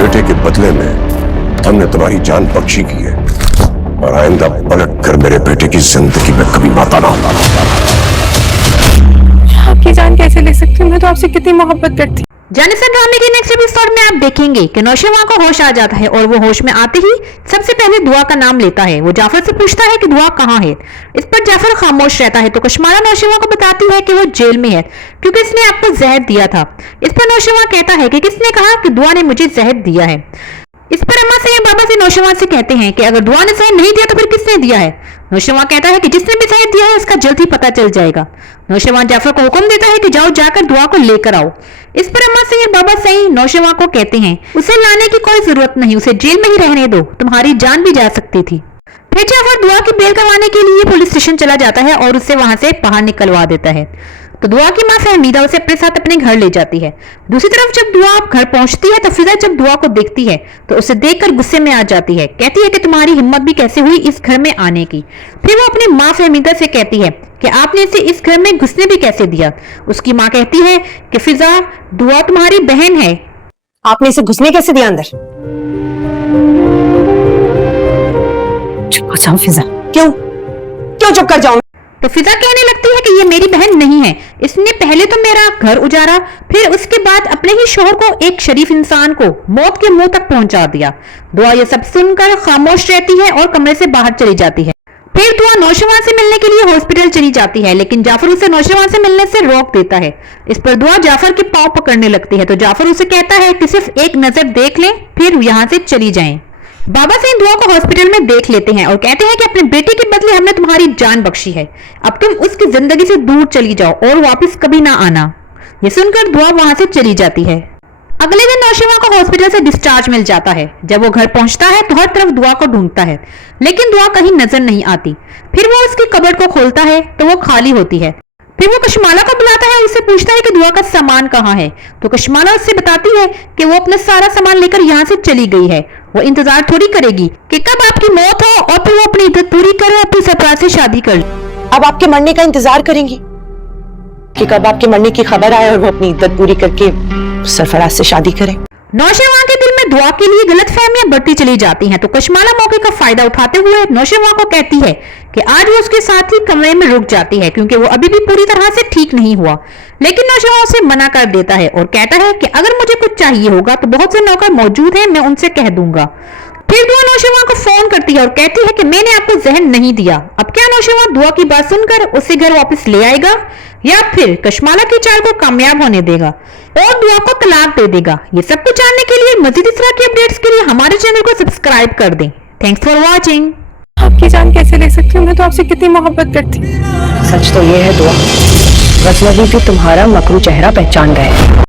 बेटे के बदले में हमने तुम्हारी जान बख्शी की है और आइंदा पलट कर मेरे बेटे की जिंदगी में कभी माता ना होना। आपकी जान कैसे ले सकती हूँ? मैं तो आपसे कितनी मोहब्बत करती। जानिसन ड्रामे के नेक्स्ट एपिसोड में आप देखेंगे कि नौशेवा को होश आ जाता है और वो होश में आते ही सबसे पहले दुआ का नाम लेता है। वो जाफर से पूछता है कि दुआ कहाँ है। इस पर जाफर खामोश रहता है तो कश्मारा नौशेवा को बताती है कि वो जेल में है क्योंकि इसने आपको जहर दिया था। इस पर नौशेवा कहता है कि किसने कहा कि दुआ ने मुझे जहर दिया है। इस पर अम्मा सैयद बाबा से नौशेवा से कहते हैं कि अगर दुआ ने जहर नहीं दिया तो फिर किसने दिया है। नौशेवा कहता है कि जिसने भी जहर दिया है उसका जल्द ही पता चल जाएगा। नौशेवा जाफर को हुक्म देता है कि जाओ जाकर दुआ को लेकर आओ। इस पर अम्मा सैयद बाबा सही नौशेवा को कहते हैं उसे लाने की कोई जरूरत नहीं, उसे जेल में ही रहने दो, तुम्हारी जान भी जा सकती थी। फिर जाफर दुआ की बेल करवाने के लिए पुलिस स्टेशन चला जाता है और उसे वहां से बाहर निकलवा देता है। तो दुआ की मां फहमीदा उसे अपने साथ अपने घर ले जाती है। दूसरी तरफ जब दुआ घर पहुंचती है तो फिजा जब दुआ को देखती है तो उसे देखकर गुस्से में आ जाती है। कहती है कि तुम्हारी हिम्मत भी कैसे हुई इस घर में आने की। फिर वो अपनी मां फहमीदा से कहती है कि आपने इसे इस घर में घुसने भी कैसे दिया। उसकी मां कहती है कि फिजा दुआ तुम्हारी बहन है, आपने इसे घुसने कैसे दिया अंदर? चुप हो जाओ फिजा। क्यों क्यों चुप कर जाऊं? तो फिजा कहने लगती है कि ये मेरी बहन नहीं है, इसने पहले तो मेरा घर उजाड़ा, फिर उसके बाद अपने ही शोहर को, एक शरीफ इंसान को मौत के मुंह तक पहुंचा दिया। दुआ ये सब सुनकर खामोश रहती है और कमरे से बाहर चली जाती है। फिर दुआ नौशेवा से मिलने के लिए हॉस्पिटल चली जाती है लेकिन जाफर उसे नौशेवा से मिलने से रोक देता है। इस पर दुआ जाफर के पांव पकड़ने लगती है तो जाफर उसे कहता है कि सिर्फ एक नजर देख लें फिर यहाँ से चली जाएं। बाबा सैयद दुआ को हॉस्पिटल में देख लेते हैं और कहते हैं कि अपने बेटे के बदले हमने तुम्हारी जान बख्शी है, अब तुम उसकी जिंदगी से दूर चली जाओ और वापस कभी ना आना। ये सुनकर दुआ वहां से चली जाती है। अगले दिन नौशेवा को हॉस्पिटल से डिस्चार्ज मिल जाता है। जब वो घर पहुंचता है तो हर तरफ दुआ को ढूंढता है लेकिन दुआ कहीं नजर नहीं आती। फिर वो उसकी कबर्ड को खोलता है तो वो खाली होती है। फिर वो कश्माला को बुलाता है, उससे पूछता है कि दुआ का सामान कहाँ है। तो कश्माला उससे बताती है कि वो अपना सारा सामान लेकर यहाँ से चली गई है। वो इंतजार थोड़ी करेगी कि कब आपकी मौत हो और फिर वो अपनी इज्जत पूरी करे, अपनी सरफराज से शादी कर ले। अब आपके मरने का इंतजार करेंगी कि कब आपके मरने की खबर आए और वो अपनी इज्जत पूरी करके सरफराज से शादी करे। नौशेवा के दिल में दुआ के लिए गलतफहमियां बढ़ती चली जाती हैं तो कश्माला मौके का फायदा उठाते हुए नौशेवा को कहती है कि आज वो उसके साथ ही कमरे में रुक जाती है क्योंकि वो अभी भी पूरी तरह से ठीक नहीं हुआ। लेकिन नौशेवा उसे मना कर देता है और कहता है कि अगर मुझे कुछ चाहिए होगा तो बहुत से नौकर मौजूद हैं, मैं उनसे कह दूंगा। फिर दुआ नौशेवा को फोन करती है और कहती है कि मैंने आपको जहर नहीं दिया। अब क्या नौशेवा दुआ की बात सुनकर उसे घर वापस ले आएगा या फिर कश्माला की चाल को कामयाब होने देगा और दुआ को तलाक दे देगा? ये सब कुछ जानने के लिए मजीद इस तरह की अपडेट्स के लिए हमारे चैनल को सब्सक्राइब कर दें। Thanks for watching. आपकी जान कैसे ले सकती हूँ? मैं तो आपसे कितनी मोहब्बत करती। सच तो ये है दुआ, गजनबी भी तुम्हारा मकरू चेहरा पहचान गए।